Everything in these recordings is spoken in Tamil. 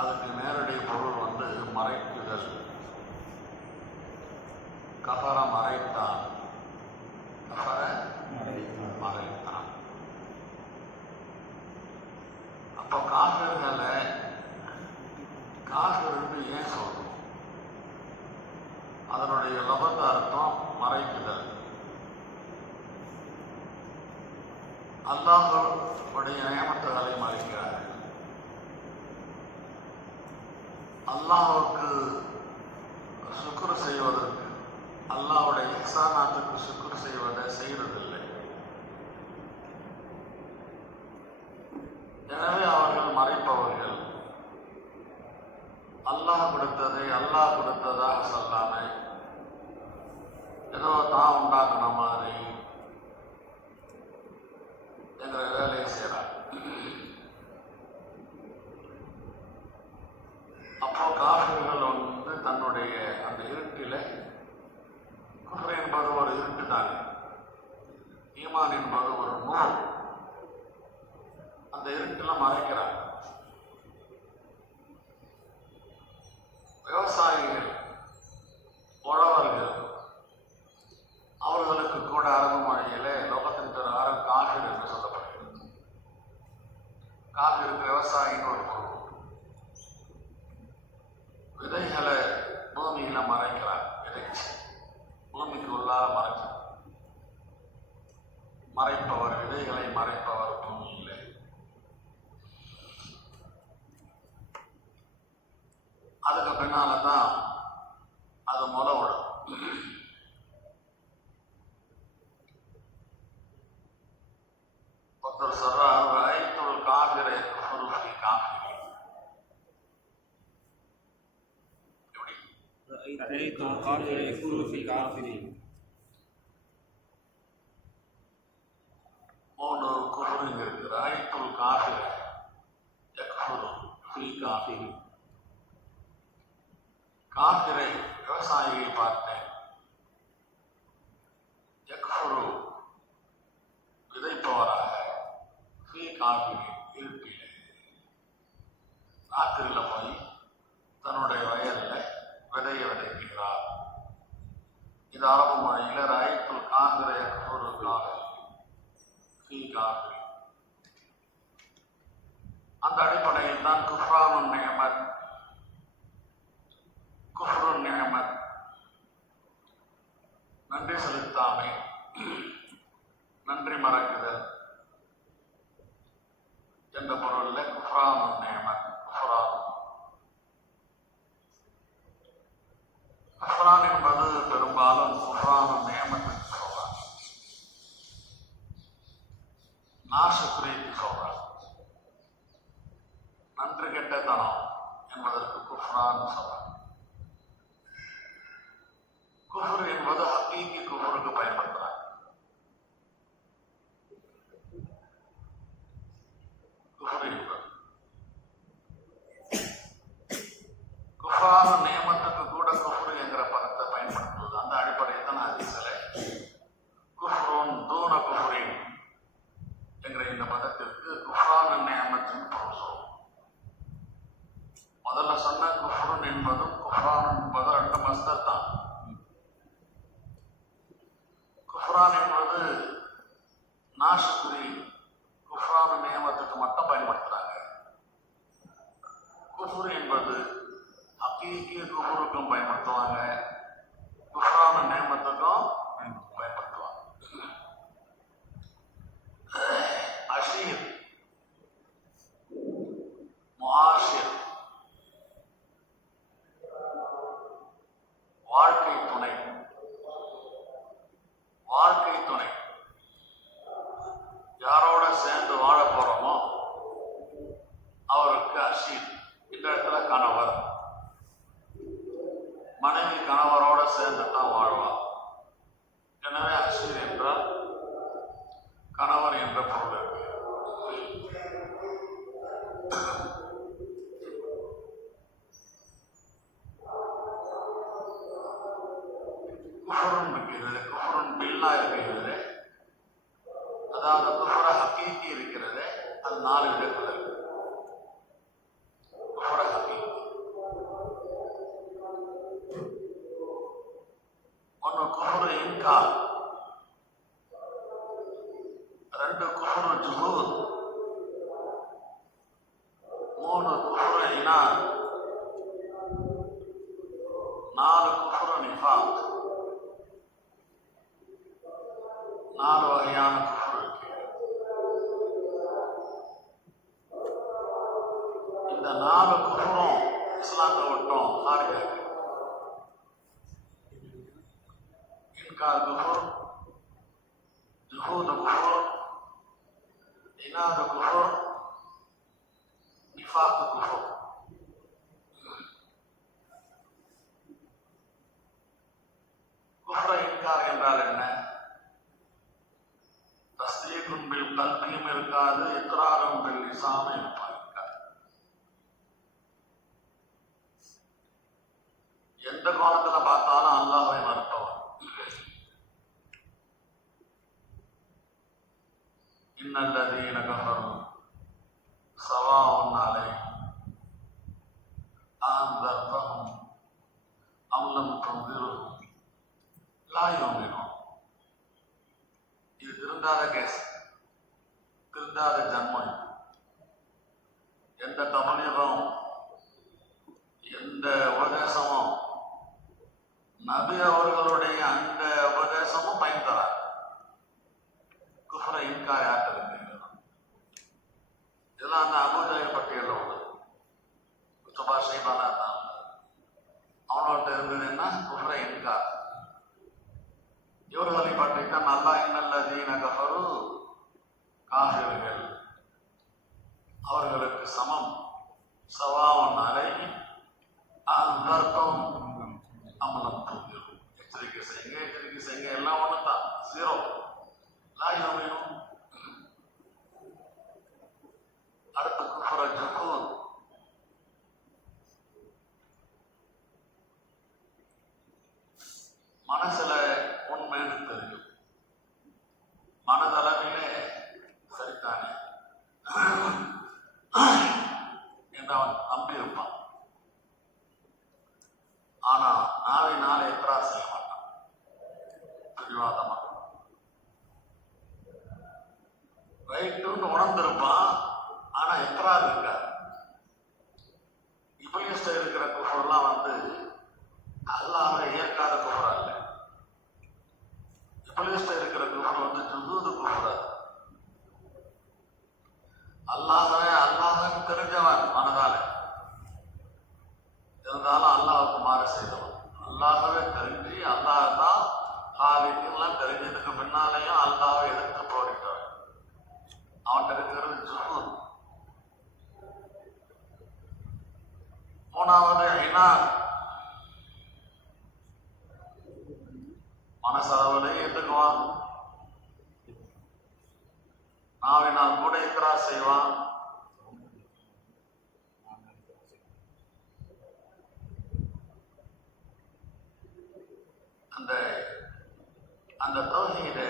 அதுக்கு நேரடி பொருள் வந்து மறைக்குதல். கஃபர மறைத்தான், கஃபர மறைத்தான். அப்போ காஃபிர்களை காஃபிர்னு ஏன் சொல்றோம்? அதனுடைய லபத்த அர்த்தம் மறைக்குதல். அல்லாஹ்வுடைய நியமத்துகளை மறைக்கிறார்கள். அல்லாஹ்வுக்கு சுக்ர் செய்வதற்கு, அல்லாஹ்வுடைய இஹ்சானாத்துக்கு சுக்ர் செய்வதை செய்வதில்லை. எனவே அவர்கள் மறைப்பவர்கள். அல்லாஹ் கொடுத்ததை அல்லாஹ் கொடுத்ததாக சொல்லாம ஏதோ தான் உண்டாக்குன மாதிரி என்ற வேலையை செய்யறாங்க. அப்போ காஃபிர்கள் வந்து தன்னுடைய அந்த இருட்டில, குஃப்ர் என்பது ஒரு இருட்டு தானே, ஈமான் என்பது ஒரு நூல், அந்த இருட்டுல மறைக்கிறாங்க. விவசாயிகள், உழவர்கள், அவர்களுக்கு கூட அரபு மொழியிலே லோகத்தின் பிரகாரம் காஃபிர் என்று சொல்லப்படுகிறது. காஃபிருக்கு விவசாயின்னு ஒரு பொருள். விதைகளை பூமியில மறைக்கிறார், விதைச்சு பூமிக்கு உள்ளார மறைக்கிறார். மறைப்பவர், விதைகளை மறைப்பவர் பூமியிலே. அதுக்கு பின்னால்தான் அது முளை விடும். ஒருத்தர் சொல்றார், ரஅய்துல் காஃபிர யக்ஃபுரு ஃபி காஃபிரி. எப்படி? ரஅய்துல் காஃபிர யக்ஃபுரு ஃபி காஃபிரி. மூணு குஃப்ருங்க இருக்கு. ரஅய்துல் காஃபிர யக்ஃபுரு ஃபி காஃபிரி. காஃபிரை, விவசாயியை பார்த்தேன். யக்ஃபுரு, விதைப்பவராக. ஃபீ காஃபிரி, இருட்டிலே, ராத்திரியில் போய் தன்னுடைய வயலில் விதையை விதைக்கிறார். இது அரபு மொழியில் ரஅய்துல் காஃபிர யக்ஃபுரு காஃபிரி ஃபீ காஃபிரி. அந்த அடிப்படையில் தான் குஃப்ரானுன் நிஅமத், குஃப்ருன் நிஅமத், நன்றி செலுத்தாமை, நன்றி மறக்குதல் என்ற பொருளில் குஃப்ரானுன் நிஅமத், குஃப்ரான் என்பது பெரும்பாலும் குஃப்ரானுன் நிஅமத்துக்கு சொல்றாங்க, நாசுக்ரிக்கு சொல்றாங்க. நன்றி கெட்டத்தனம் என்பதற்கு குஃப்ரான் சொல்றாங்க. குஃப்ர் என்பது ஹக்கீகி குஃப்ருக்கு பயன்படுத்துறாங்க. குஃப்ர் என்பது குஃப்ரான நியமத்துக்கு கூட குஃப்ர் என்கிற பதத்தை பயன்படுத்துவது. அந்த அடிப்படையில் தான் ஹதீஸில் குஃப்ருன் தூன குஃப்ரின் என்கிற இந்த பதத்திற்கு குஃப்ரான நியமத்தின் பொருள் சொல்லும். முதல்ல சொன்ன குஃப்ருன் என்பதும் குஃப்ரான் என்பதும் ரெண்டு மஸ்தர் தான். குஃப்ரான் என்பது நாசுக்ரி, குஃப்ரான நியமத்துக்கு மட்டும் பயன்படுத்துறாங்க. குஃப்ர் என்பது ஹக்கீகி குஃப்ருக்கும் பயன்படுத்துவாங்க, குஃப்ரான நியமத்துக்கும் பயன்படுத்துவாங்க. அஷீர், முஆஷிர், வாழ்க்கை துணை, வாழ்க்கை துணை, யாரோட சேர்ந்து வாழ போறோமோ அவருக்கு அஷீர். இந்த இடத்துல கணவர், மனைவி கணவரோட சேர்ந்து தான் வாழ்வார். எனவே அஷீர் என்றால் கணவர் என்ற பொருள் இருக்கு. குஃப்ருன் இருக்கிறது, குஃப்ருன் பில்லா இருக்கிறது, அதாவது குஃப்ர ஹக்கீகி இருக்கிறது. அது 4 விதத்தில் இருக்கு. குஃப்ர ஹக்கீகி மூணு குஃப்ரு இனாத், 4 குஃப்ரு நிஃபாக். 4 வகையான குஃப்ரு இருக்கு. இந்த 4 குஃப்ரும் இஸ்லாத்தை விட்டோம் ஹாரியாக. இன்கார் குஃபுர், ஜுஹூத் குஃபுர், இனாத் குஃபுர், நிஃபாக் குஃபுர். குஃப்ர இன்கார் என்றால் என்ன? தஸ்தீகுன் பில் கல்பியும் இருக்காது, இக்ராரும் பில் லிசானும் இருக்காது. எந்த கோணத்துல பார்த்தாலும் அல்லாஹ்வை மறுப்பவன். இன்னல்லதீன கஃபரு சவாஉன் அலைஹிம் அன்தர்தஹும் அம் லம் துன்திர்ஹும் லா யுமினூன். இது திருந்தாத கேஸ், திருந்தாத ஜன்மம். எந்த தமிழகம், எந்த உபதேசமும், நபி அவர்களுடைய அந்த உபதேசமும் பயன் தராது. குஃப்ர இன்கார் யார்கிட்ட இருக்கு? இதெல்லாம் அந்த அபூஜஹல் பட்டியலில் உள்ளது. குத்துபா ஷைபானா தான் அவனோட இருந்ததுன்னா குஃப்ர இன்கார். இவர்களை பற்றித்தான் அல்லாஹ் இன்னல்லதீன கஃபரு காஃபிர்கள், அவர்களுக்கு சமம், சவாவுன் அலைஹிம் அன்தர்தஹும் அம் லம் துன்திர்ஹும். எச்சரிக்கை செய்யுங்க, எல்லாம் ஒன்று தான், ஜீரோ. லா யுமினூன். அடுத்த குஃப்ர ஜுஹூத். மனசுல உண்மைன்னு தெரியும், மனதளவிலே சரித்தானே என்று அவன் நம்பி இருப்பான். ஆனா நாளை எத்ராஸ் செய்ய மாட்டான், பிடிவாதமா. ரைட்டுன்னு உணர்ந்திருப்பான், ஆனா எத்ராஸ் இருக்காது. இப்லீஸ்ல இருக்கிற குஃப்ரெல்லாம் அல்லாஹ்வை ஏற்காத குஃப்ரா இல்லை. இப்லீஸ்ல இருக்கிற குஃப்ர் ஜுஹூத் குஃப்ரா. அல்லாஹ்வை தெரிஞ்சவன் மனதால, இருந்தாலும் அல்லாஹ்வுக்கு மாறு செய்தவன். அல்லாஹ்வே தெரிஞ்சு அல்லாஹ் தான் ஹாலிக்லாம் தெரிஞ்சதுக்கு பின்னாலேயும் அல்லாஹ்வை எதிர்த்து போரிட்டவன். அவன் இருக்கிறது ஜுஹூத். மூணாவது இனாத். மனசளவிலே ஏற்றுக்குவான், நாவினால் கூட இக்ரார் செய்வான். அந்த தௌஹீதை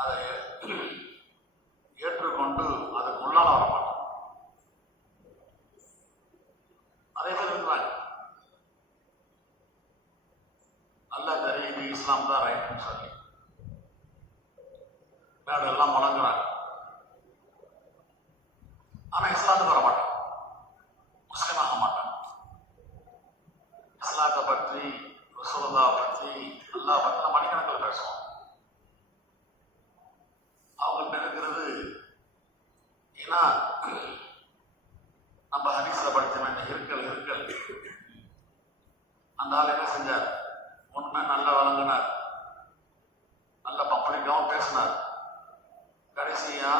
அதை ஏற்றுக்கொண்டு அதுக்கு உள்ளால வரமாட்டான். அதே சொல்லுவாங்க, நல்லா தெரியுது இஸ்லாம் தான் ரைட்னு சொல்லி மேடெல்லாம் முழங்குறாங்க. ஆனா இஸ்லாத்துக்கு வர மாட்டான், முஸ்லிம் ஆக மாட்டான். இஸ்லாத்தை பற்றி, ரசூலுல்லாஹ் பற்றி, அல்லாஹ் பற்றி மணிக்கணக்கில் பேசுவோம். அவங்கள்ட்ட இருக்கிறது ஏன்னா நம்ம ஹதீஸ்ல படிச்ச இருக்கல் அந்த ஆள் என்ன செஞ்சார்? உண்மை நல்லா வழங்கினார், நல்ல பப்ளிக்காவும் பேசினார். கடைசியா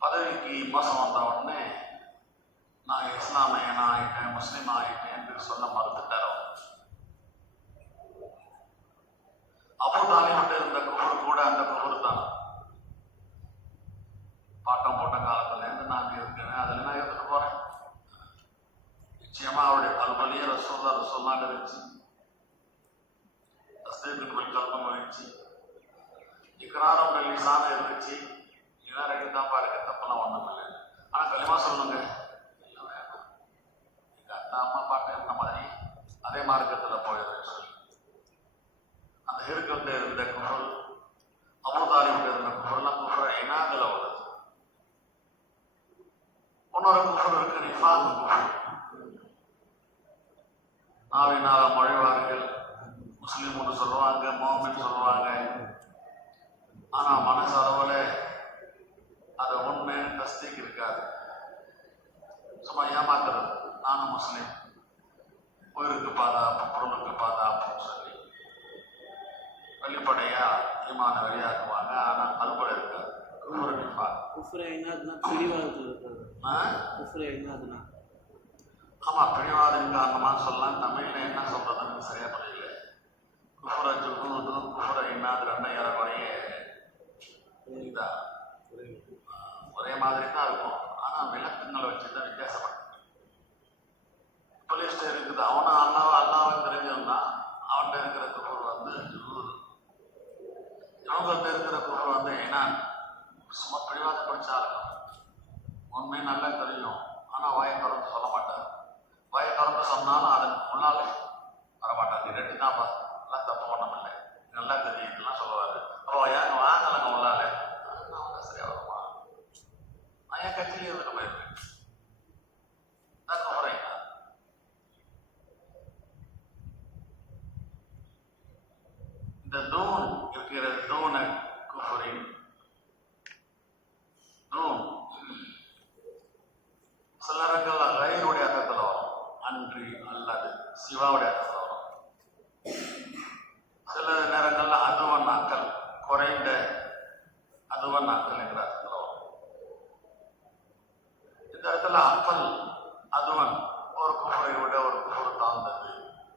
பதவிக்கு மோசம் வந்த உடனே நான் இஸ்லாமியன் ஆகிட்டேன், முஸ்லீம் ஆகிட்டேன் என்று சொல்ல மறுத்துட்டார். அபூ தாலிப் இருந்த குஃப்ர் கூட அந்த குஃப்ர் தான். பாட்டம் போட்ட காலத்துல இருந்து நான் இருக்கேன், அதுல நான் இருந்துட்டு போறேன். நிச்சயமா அவருடைய கல்வலியே ரசூல்லா இருந்துச்சு, தஸ்தீகுல் கல்பம் இருந்துச்சு, இக்ராரும் பில் லிசான் இருந்துச்சு. இதெல்லாம் ரெண்டு தான் பாருங்க, தப்பெல்லாம் ஒண்ணும் இல்லை. ஆனா களிமா சொல்லுங்க, எங்க அத்தா அம்மா பாட்டு இருந்த மாதிரி அதே மார்க்கத்துல போயிடுறேன் சொல்லி அந்த இருக்கல்கிட்ட இருந்த குஃப்ர், அபூ தாலிப்கிட்ட இருந்த குஃப்ர்லாம் குஃப்ர் இனாதுல உள்ளது. இன்னொரு குஃபர் இருக்கு, நிஃபாக் குஃபர். நாவினால மொழிவார்கள், முஸ்லீம்னு சொல்லுவாங்க, மோமின்னு சொல்லுவாங்க. ஆனா மனசளவுல அது உண்மைன்னு தஸ்தீக் இருக்காது. சும்மா ஏமாத்துறது, நானும் முஸ்லீம், உயிருக்கு பாதுகாப்பு, பொருளுக்கு பாதுகாப்புன்னு சொல்லி வெளிப்படையா ஈமான வெளியாக்குவாங்க. ஆனா கல்புல இருக்காது. குஃபர் நிஃபாக். குஃப்ரே என்னதுன்னா பிடிவாதத்தில் இருக்கிறது. குஃப்ரே என்னதுன்னா ஆமா, பிடிவாதம் காரணமா சொல்லலாம். தமிழ்ல என்ன சொல்றதுன்னு சரியா புரியல. குஃபர ஜுஹூதும் குஃபர இன்னாது ரெண்டும் ஏறக்குறைய இதா ஒரே மாதிரி தான் இருக்கும். ஆனா விளக்கங்களை வச்சுதான் வித்தியாசப்படும். போலீஸ்ட இருக்குது, அவனும் அல்லாவை தெரிஞ்சவன் தான். அவன்கிட்ட இருக்கிற குஃபர் வந்து ஜுஹூது, இவங்கள்ட்ட இருக்கிற குஃபர் வந்து ஏன்னா சும்மா பிடிவாதம் படிச்சாலும் உண்மை நல்லா தெரியும். ஆனா வாயை திறந்து சொல்ல மாட்டார். வாயை திறந்து சொன்னாலும் அதற்கு முன்னாலே வரமாட்டார். நீ ரெண்டு தான் எல்லாம் தப்பு பண்ணமில்லை, நல்லா தெரியுதுலாம் சொல்லுவாரு. அப்போ ஏங்க வாங்கலங்க உள்ளாலே சரியா வருமா? நான் என் கட்சியிலே இருந்து நம்ம இருக்கேன். இந்த தூண் இருக்கிற தூண குஃபரின் தூண் சில நேரங்கள்ல கயிறுடைய அர்த்தத்தில் வரும், அன்றி அல்லது சிவாவுடைய அர்த்தத்தில் வரும். சில நேரங்கள்ல அதுவன் அக்கல், குறைந்த அதுவன் அக்கல் என்ற அர்த்தத்தில் வரும். இந்த இடத்துல அக்கல் அதுவன் ஒரு குஃபரை விட ஒரு குஃபர் தாழ்ந்தது,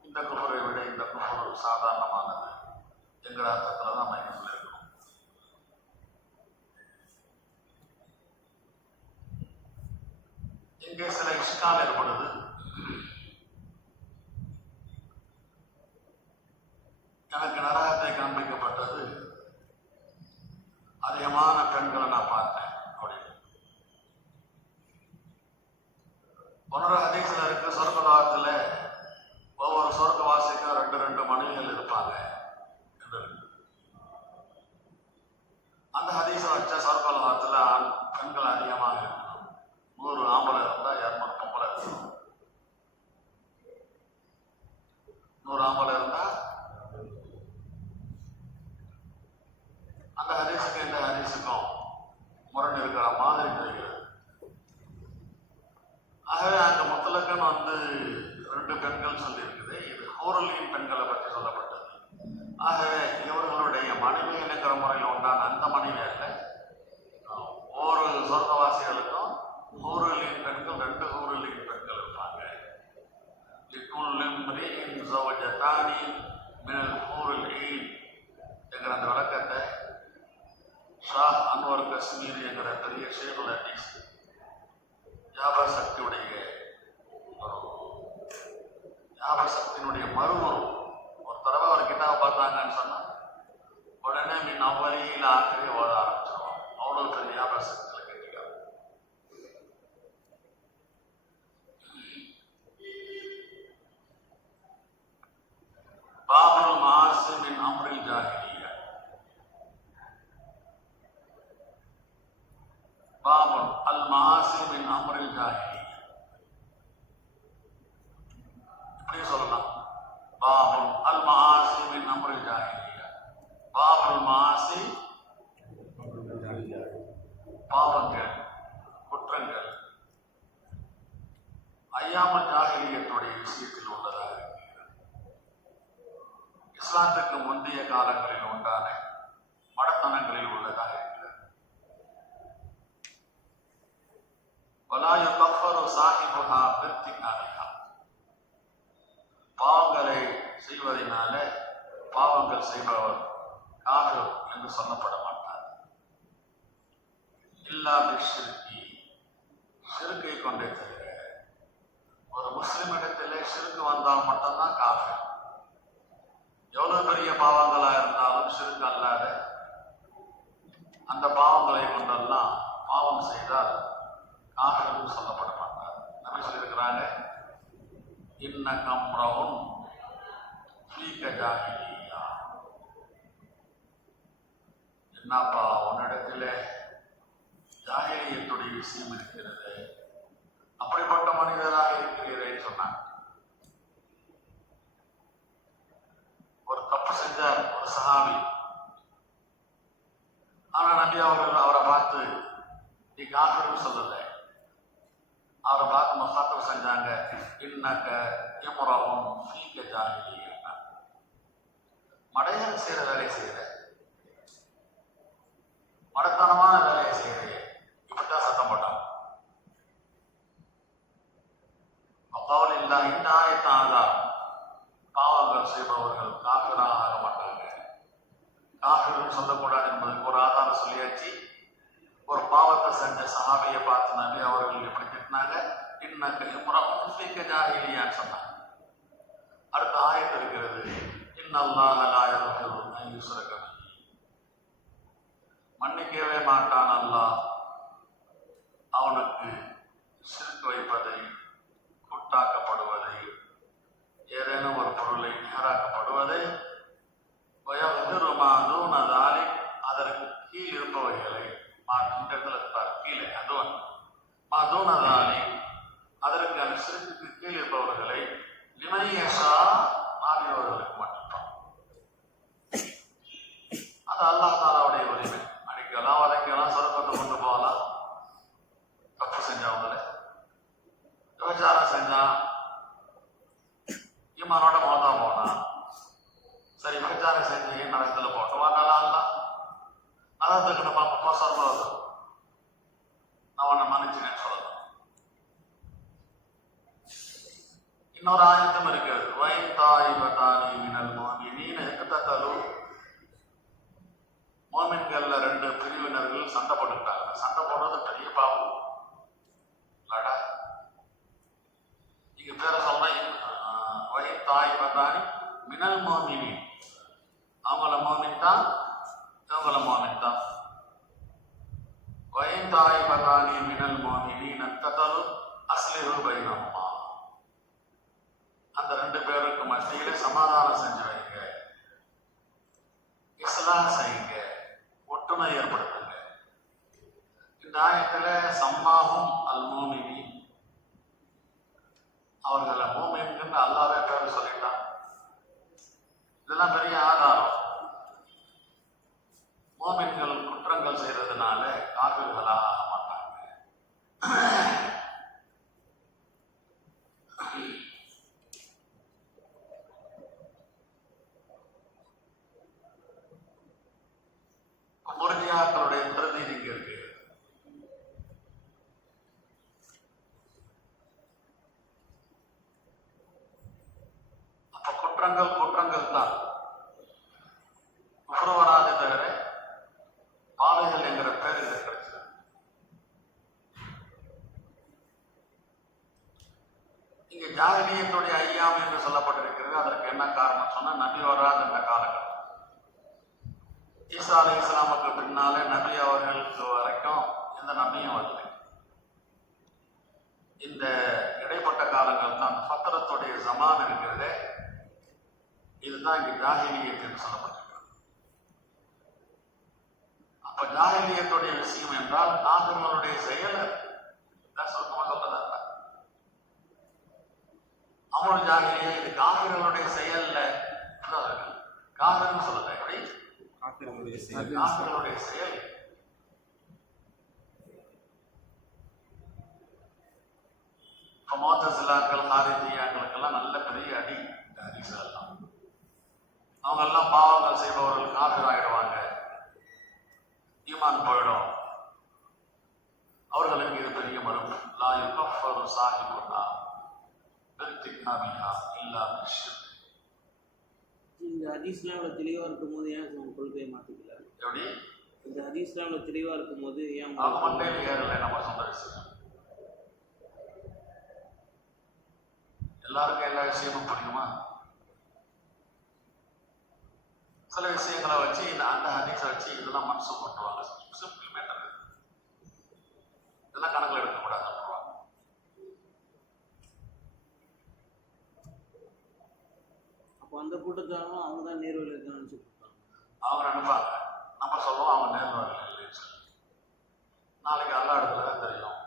இந்த குஃபரை விட இந்த குஃபர் சாதாரணமானது என்கிற அர்த்தத்தில் தான் மையத்தில் இருக்கணும். இங்கே சில இஷ்கால் ஏற்படுது. எனக்கு நரகத்தை காண்பிக்கப்பட்டது, அதிகமான பெண்களை நான் பார்த்தேன் அப்படின்னு. ஒன்னொரு ஹதீஸ்ல இருக்கு, சொர்க்கவாசத்துல ஒவ்வொரு சொர்க்கவாசிக்கும் 2 மனைவிகள் இருப்பாங்க என்று. அந்த ஹதீஸை வச்ச சொர்க்கவாசத்துல பெண்கள் அதிகமாக இருக்கணும். 100 ஆம்பளை இருந்தா 200 பொம்பளை இருக்கணும். 100 ஆம்பளை இருந்தா அந்த ஹதீஸுக்கு இந்த ஹதீஸுக்கும் முரண் இருக்கிற மாதிரி தெரிகிறது. ஆகவே அங்க முத்தலக்கன் வந்து 2 பெண்கள் சொல்லி இருக்குது. இது ஹூரலின் பெண்களை பற்றி சொல்லப்பட்டது. ஆகவே இவர்களுடைய மனைவிகள் என்கிற முறையில் உண்டான அந்த மனைவி அல்ல. ஒரு சொர்க்கவாசிகளுக்கும் ஹூரலின் பெண்கள் 2 ஹூரலின் பெண்கள் இருப்பாங்க. என்கிற அந்த விளக்கத்தை ஷா அன்வர் காஷ்மீரி என்கிற பெரிய ஷேகுல் ஹதீஸ் ஞாபக சக்தியுடைய ஒரு ஞாபக சக்தியினுடைய மறுமுறை ஒரு தடவை அவர் கிட்டாவை பார்த்தாங்கன்னு சொன்னா உடனே மீன் அவ்வளியில் ஆகவே ஓத ஆரம்பிச்சிருவோம். அவ்வளவு பெரிய ஞாபக சக்தியில கேட்டுக்காரு. பாபுல் மாசி மின் அம்ரில் ஜாஹிலியா. பாபுல் அல் மாசி மின் அம்ரில் ஜாஹிலியா. இப்படி சொல்லலாம், பாபுல் அல் மாசி மின் அம்ரில் ஜாஹிலியா. பாபுல் மாசி பாவங்கள், குற்றங்கள் ஐயாமல் ஜாஹிலியத்துடைய விஷயத்தில் உள்ளதாக இருக்கிறது. இஸ்லாத்துக்கு முந்தைய காலங்களில் உண்டான மடத்தனங்களில் உள்ளதாக இருக்கிறது. வலாயு கஃபரு சாஹிபுஹா பிர்திகாபிஹா. பாவங்களை செய்வதனால பாவங்கள் செய்பவர் காஃபிர் என்று சொல்லப்பட மாட்டார். இல்லா பிஷ்ஷிர்கி, ஷிர்கை கொண்டே தவிர. ஒரு முஸ்லிம் இடத்திலே ஷிர்க் வந்தால் மட்டும்தான் காஃபிர். எவ்வளவு பெரிய பாவங்களா இருந்தாலும் ஷிர்க் அல்லாத அந்த பாவங்களை கொண்டெல்லாம் பாவம் செய்தால் காஃபிர் சொல்லப்பட மாட்டார். நபி சொல்லியிருக்கிறாங்க, இன்னகம் ரவுன் ஃபீக ஜாஹிலியா. என்னப்பா உன்னிடத்திலே ஜாஹிலியத்துடைய விஷயம் இருக்கிறது, அப்படிப்பட்ட மனிதராக இருக்கிறீர்கள் சொன்னாங்க. ஒரு தப்பு செஞ்சார் ஒரு சஹாபி. ஆனா நபி அவர்கள் அவரை பார்த்து நீ காஃபிர்னு சொல்லல. அவரை பார்த்து முசாத்தம் செஞ்சாங்க. இன்னக்க இம்ரவும் ஃபீக ஜாஹிலிய்யா. மடையன் செய்யற வேலையை செய்யற, மடத்தனமான வேலையை செய்யறே, இப்படித்தான் சத்தம் போட்டாங்க. பகவான் இல்லா இந்த ஆயத்தானதான் பாவங்கள் செய்பவர்கள் காஃபிராக ஆக மாட்டாங்க. காஃபிர்னு சொல்லக்கூடாது என்பதற்கு ஒரு ஆதாரம் சொல்லியாச்சு. ஒரு பாவத்தை செஞ்ச சஹாபியை பார்த்து நபி அவர்கள் எப்படி திட்டினாங்க? இன்னக்க இம்ரவும் ஃபீக ஜாஹிலிய்யான்னு சொன்னாங்க. அடுத்த ஆயத்து இருக்கிறது. இன்னல்லாஹ லா யக்ஃபிரு அன் யுஷ்ரக பிஹி. மன்னிக்கவே மாட்டான் அல்லாஹ் அவனுக்கு ஷிர்க் வைப்பதை, கூட்டாக்கப்படுவதை, ஏதேனும் ஒரு பொருளை நேராக்கப்படுவதை, வயக்ஃபிரு மா தூன ஸாலிக் அதற்கு கீழ் இருப்பவைகளை, கீழே அதுவன் மா தூன ஸாலிக் அதற்கு அந்த ஷிர்க்குக்கு கீழ் இருப்பவர்களை லிமன் யஷா நாடியவர்களுக்கு மன்னிப்பான். அது அல்லாஹ் தஆலாவுடைய உரிமை. அடிக்கலாம், வதைக்கலாம், சொர்க்கத்தை கொண்டு போகலாம். தப்பு செஞ்சவங்கள விபச்சாரம் செஞ்சான், ஈமானோட மௌத்தா போனான். சரி, விபச்சாரம் செஞ்சு நரகத்துல போட்டு வாங்கலாம். அல்ல நரகத்துக்கு நம்ம மோசம் வருது, நான் உன்னை மன்னிச்சுன்னு சொல்லலாம். இன்னொரு ஆயத்தம் இருக்கிறது. வைன் தாயிபதானி மினல் முஃமினீன இக்ததலு. மோமின்கள்ல ரெண்டு பிரிவினர்கள் சண்டை போட்டுக்கிட்டாங்க. சண்டை போடுறது பெரிய பாவம் லடா. இங்க பேர சொல்ற வைன் தாயிபதானி மினல் முஃமினீன். அவங்கள மோமின் தான், இவங்கள மோமின் தான். வைன் தாயிபதானி மினல் முஃமினீன இக்ததலு அஸ்லிஹு பைனஹுமா. அந்த ரெண்டு பேருக்கு மத்தியில சமாதானம் செஞ்சு வைங்க, இஸ்லாம் செய்யுங்க, ஒற்றுமை ஏற்படுத்துங்க. இந்த ஆயத்துல சம்மாஹும் அல் மூமினீன், அவர்களை மூமின்கள் அல்லாஹ்வே பேர் சொல்லிட்டான். இதெல்லாம் பெரிய ஆதாரம். மூமின்கள் குற்றங்கள் செய்யறதுனால காஃபிர்களாக ஆக மாட்டாங்க. முர்ஜியாக்களுடைய பிரதிநிதி இங்க இருக்கு. அப்ப குற்றங்கள் குற்றங்கள் தான், குஃப்ரு வராது தவிர பாதைகள் என்கிற பேர் இது கிடைச்சது. இங்க ஜாஹிலியத்துடைய ஐயாம் என்று சொல்லப்பட்டிருக்கிறது. அதற்கு என்ன காரணம் சொன்னா, நபி வராது என்ற காலகட்டம். ஈசா அலைஹிஸ்ஸலாமுக்கு பின்னாலே நபி அவர்களுக்கு வரைக்கும் எந்த நபியும் வரல. இந்த இடைப்பட்ட காலங்கள் தான் ஃபத்ரத்துடைய ஜமான் இருக்கிறதே, இதுதான் இங்கு ஜாஹிலியத் என்று சொல்லப்பட்டிருக்கிறது. அப்ப ஜாஹிலியத்துடைய விஷயம் என்றால் காஃபிர்களுடைய செயல். சுருக்கமா சொல்றதா அமுல் ஜாஹிலியா, இது காஃபிர்களுடைய செயல்ல. காஃபிர்னு சொல்லல, எப்படி காஃபிர்களுடைய செயல். முஅ்தஸிலாக்கள், ஹாரிஜியாக்களுக்கெல்லாம் நல்ல பெரிய அடி இந்த ஹதீஸ் எல்லாம். அவங்க எல்லாம் பாவங்கள் செய்பவர்கள் காஃபிர் ஆயிடுவாங்க, ஈமான் போயிடும். அவர்களுக்கு இது பெரிய மறுப்பு. லா யுகஃபரு சாஹிபுஹா பிர்திகாபிஹா இல்லா பிஷ்ஷிர்க். இந்த ஹதீஸ்லாம் இவ்வளோ தெளிவாக இருக்கும்போது ஏன் உங்க கொள்கையை மாற்றிக்கல? எப்படி இந்த ஹதீஸ்லாம் இவ்வளோ தெளிவாக இருக்கும்போது ஏன் அவங்க மண்டையில் ஏறலை? நம்ம சொந்த விஷயம். எல்லாருக்கும் எல்லா விஷயமும் புரியுமா? சில விஷயங்களை வச்சு அந்த ஹதீஸை வச்சு இதெல்லாம் மனசு போட்டுருவாங்க. Simple matter. இதெல்லாம் கணக்கில் எடுக்கக்கூடாது. அப்போ அந்த கூட்டத்தாரும் அவங்க தான் நேர்வழியில் இருக்கான்னு நினச்சிருப்பாங்க. அவங்க நினைப்பாங்க, நம்ம சொல்லுவோம் அவங்க நேர்வழியில் இல்லைன்னு சொல்லி. நாளைக்கு அல்லா இடத்துல தான் தெரியும்.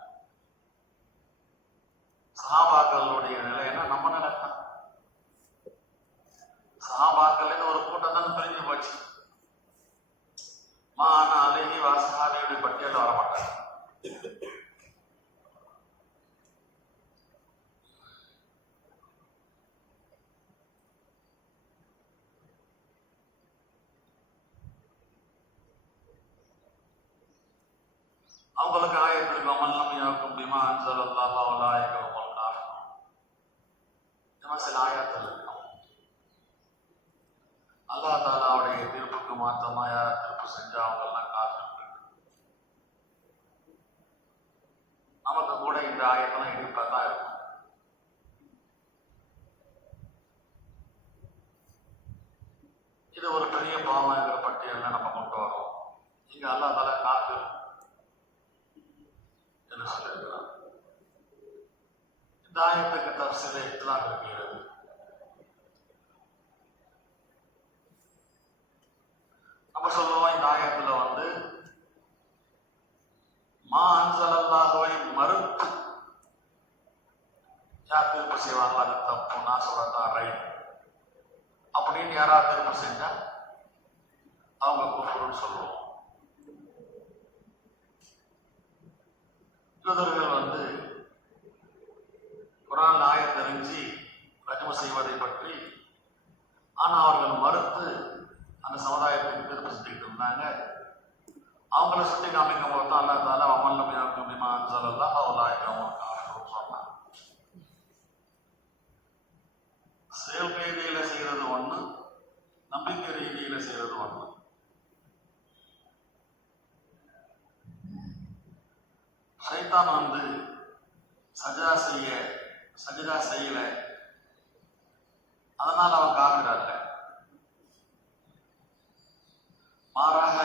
அவங்களுக்கு ஆயத்திற்கு அமல்லம் யாக்கும் பிமா அன்சல் அல்லாஹ் உலாயிக ஹுமுல் காஃபிரூன். இந்த மாதிரி சில ஆயத்தில் இருக்கும். அல்லாஹ் தாலாவுடைய தீர்ப்புக்கு மாற்றமா யார் தீர்ப்பு செஞ்சா அவங்கெல்லாம் காஃபிர்கள். நமக்கு கூட இந்த ஆயத்தெல்லாம் இடிப்பா தான் இருக்கும். இது ஒரு பெரிய பாவங்கிற பட்டியலில் நம்ம கொண்டு வரோம். இங்க அல்லாஹ் தாலா காஃபிர் என்று சொல்லியிருக்கிறார். இந்த ஆயத்துக்கு தப்சீல் இத்லாக் இருக்கிறது. நம்ம சொல்லுவோம் இந்த ஆயத்துல வந்து மா அன்சலல்லாஹுவை மறுத்து யார் தீர்ப்பு செய்வாங்களோ அது தப்பு, நான் சொல்றதான் ரைட் அப்படின்னு யாராவது தீர்ப்பு செஞ்சா அவங்க குஃப்ருன்னு சொல்லுவோம். யூதர்கள் வந்து குர்ஆன் ஆயத் தெரிஞ்சு ரஜ்மு செய்வதை பற்றி ஆனா அவர்கள் மறுத்து அந்த சமுதாயத்துக்கு தீர்ப்பு செஞ்சுக்கிட்டு இருந்தாங்க. அவங்கள சுட்டி காமிக்கும் போது தான் அல்லாஹ் தாலா அமல்லம் யாக்கும் பிமா அன்ஸலல்லாஹ் உலாயிக ஹுமுல் காஃபிரூன் சொன்னான். செயல் ரீதியில செய்யறது ஒண்ணு, நம்பிக்கை ரீதியில செய்யறது ஒண்ணு. சைத்தான் வந்து சஜதா செய்யல, அதனால அவன் காஃபிராக, மாறாக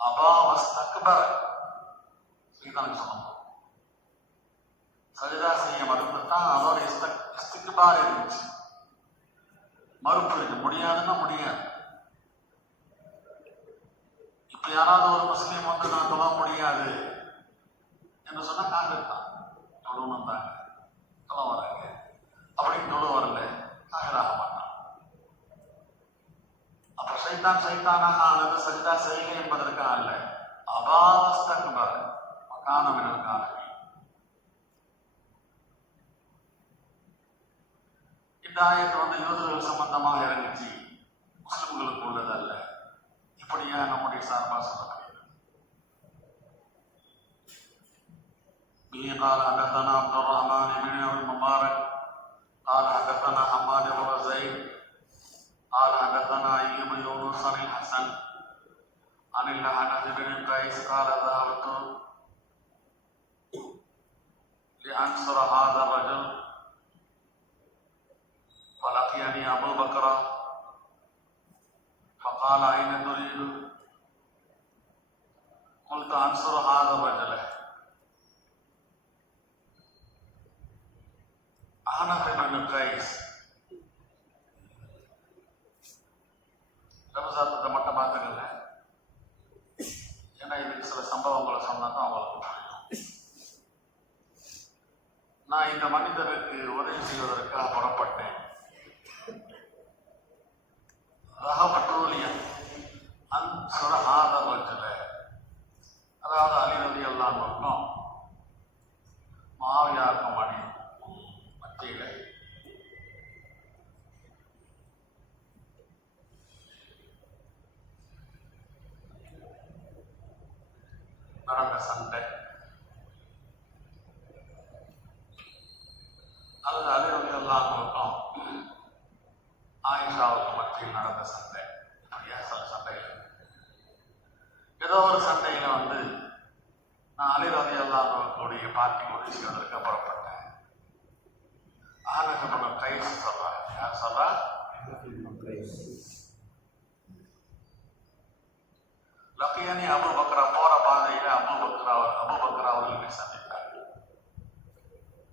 அபா வஸ்தக்பர சைத்தானுக்கு சொல்லணும். சஜதா செய்ய மறுத்துத்தான் அதோட இஸ்திக்பார் இருந்துச்சு, மறுப்பு இருக்கு. முடியாதுன்னா முடியாது. இப்ப யாராவது ஒரு முஸ்லீம் வந்து நான் தொழ முடியாது என்று சொன்னா காங்கிரஸ் தான் தொழுவணும் தாங்க, தொழ வராங்க அப்படின்னு தொழு வரல, காகராக மாட்டான். அப்ப சைத்தானாக ஆனது சஜதா செய்க என்பதற்காக அல்ல, அபாவஸ்தக்பர் மகானமினருக்காக. இந்த ஆயத்து வந்து யூதர்கள் சம்பந்தமாக இறங்கிச்சு, முஸ்லிம்களுக்கு உள்ளது அல்ல. இப்படியா நம்முடைய சார்பா சொல்லப்படுகிறது. قال حدثنا عبد الرحمن بن المبارك قال حدثنا حماد بن زيد قال حدثنا ايوب بن يونس عن الحسن عن الحنف بن قيس قال ذهبت لانصر هذا الرجل فلقيني ابو بكر فقال اين تريد؟ قلت انصر هذا الرجل. حنف بن قيس ரமசானத்தை மட்டும் பார்த்துக்கல, ஏன்னா இதுக்கு சில சம்பவங்களை சொன்னா தான் அவங்களுக்கு புரியும். நான் இந்த மனிதருக்கு உதவி செய்வதற்காக புறப்பட்டேன். அதாவது அலி ரலியல்லாஹு அன்ஹுக்கும் முஆவியாவுக்கும் மத்தியில நடந்த சண்டை, அல்லது அலி ரலியல்லாஹு அன்ஹுக்கும் ஆயிஷாவுக்கு மத்தியில் நடந்த சண்டை. அப்படியா சில சண்டைகள், ஏதோ ஒரு சண்டையில வந்து நான் அலி ரலியல்லாஹு அன்ஹுடைய பார்ட்டிக்கு உதவி செய்வதற்கு புறப்பட்டேன். ஆனகபுரம் கைஸ் சொல்றாங்க. யார் சொல்றா? லக்கியானி அபு பக்ரா. போற பாதையில அபு பக்ரா அவர்களை சந்தித்தார்.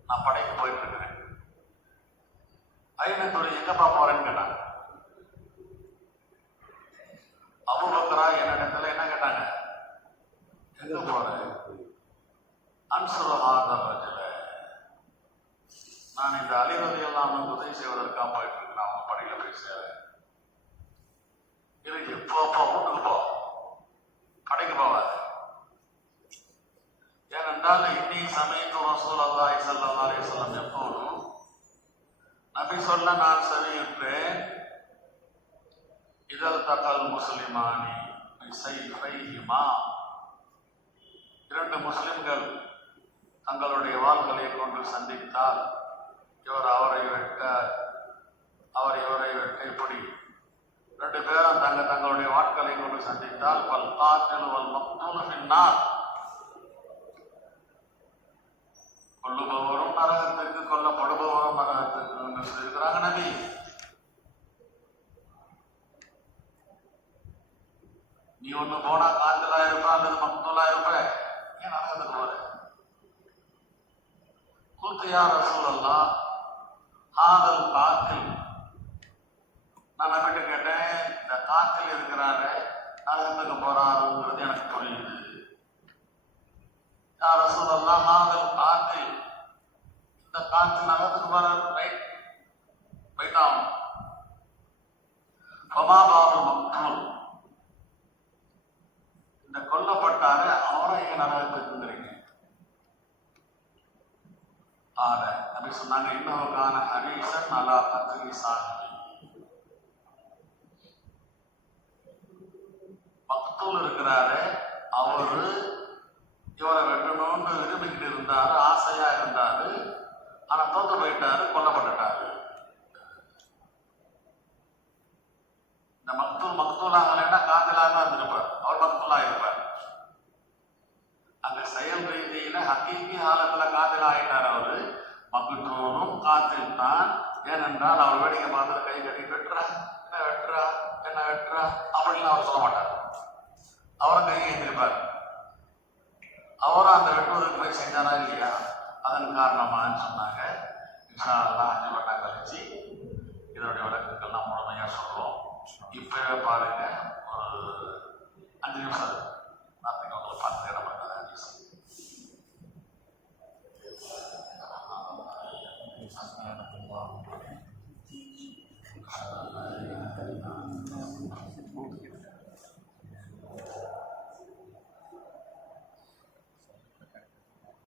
நான் படைக்கு போயிட்டு இருக்கிறேன். ஐநூறு எங்கப்பா போறேன்னு கேட்டாங்க. அபு பக்ரா என்னிடத்துல என்ன கேட்டாங்க? எங்க போற? அன்சுரு ஹாதர் ரஜுல, நான் இந்த அலி ரலியல்லாஹு அன்ஹு உதவி செய்வதற்காக போயிட்டு இருக்கிறேன். அவங்க படையில போய் சேர. இது எப்போ வீட்டுக்கு போ, கடைக்கு போவாது. ஏனென்றால் இன்னி சமயத்து ரசூலுல்லாஹி ஸல்லல்லாஹு அலைஹி வஸல்லம் எப்போதும் நபி சொல்ல நான் செவியுற்றேன். இதல் தகல் முஸ்லிமானி சைஃபைஹிமா, இரண்டு முஸ்லிம்கள் தங்களுடைய வாள்களை கொண்டு சந்தித்தால் இவர் அவரை வெட்ட, அவர் இவரை வெட்ட, இப்படி ரெண்டு பேரும் தங்களுடைய வாட்களை கொண்டு சந்தித்தால் வல் காத்திலு வல் மக்தூலு ஃபின்னார், கொல்லுபவரும் நரகத்துக்கு, கொல்லப்படுபவரும் நரகத்துக்கு என்று சொல்லியிருக்கிறாங்க நபி. நீ ஒண்ணு போனா காத்திலா இருப்ப அல்லது மக்தூலா இருப்ப, ஏன் நரகத்துக்கு போற? குல்து யா ரசூலல்லாஹ் ஹாதல் காத்தில், நான் நபிட்ட கேட்டேன், இந்த காத்தில் இருக்கிறாரு நரகத்துக்கு போறாருங்கிறது எனக்கு புரியுது. யா ரசூலல்லாஹ் ஹாதல் காத்தில், இந்த காத்தில் நரகத்துக்கு போறாரு, ரைட் போயிட்டான். ஃபமா பாபுல் மக்தூல், இந்த கொல்லப்பட்டாரு அவரை ஏன் நரகத்துக்குங்கிறீங்க? நபி சொன்னாங்க, இன்னொருக்கான ஹரீசன் அலா கத்லி சாஹிபி, மக்தூல் இருக்கிறாரு, அவரு இவரை வெட்டணும்னு விரும்பிக்கிட்டு இருந்தாரு, ஆசையா இருந்தாரு, ஆனா தோத்து போயிட்டாரு, கொல்லப்பட்டுட்டாரு. இந்த மக்தூலாகலைன்னா காத்திலாக தான் இருந்திருப்பார், அவர் மக்தூலா இருப்பார். அங்க செயல் ரீதியில ஹக்கீகி ஹாலத்துல காத்திலா ஆயிட்டார். அவரு மக்தூலும் காத்தில் தான். ஏனென்றால் அவர் வேடிக்கை பார்த்து கை கட்டி வெட்டுறா என்ன வெட்டுறா என்ன வெட்டுறா அப்படின்னு அவர் சொல்ல மாட்டார். அவரும் கையை எழுந்திருப்பார். அவரும் அந்த வெட்டுவதற்கு போய் செஞ்சாரா இல்லையா, அதன் காரணமான்னு சொன்னாங்க. இன்ஷா அல்லாஹ் 5 வருடம் கழிச்சு இதனுடைய விளக்குகள்லாம் முழுமையா சொல்றோம். இப்பவே பாருங்க, ஒரு 5 நிமிஷம் நாளைக்கு உங்களுக்கு பார்த்து நேரம் பண்ணது 5 நிமிஷம். Thank you.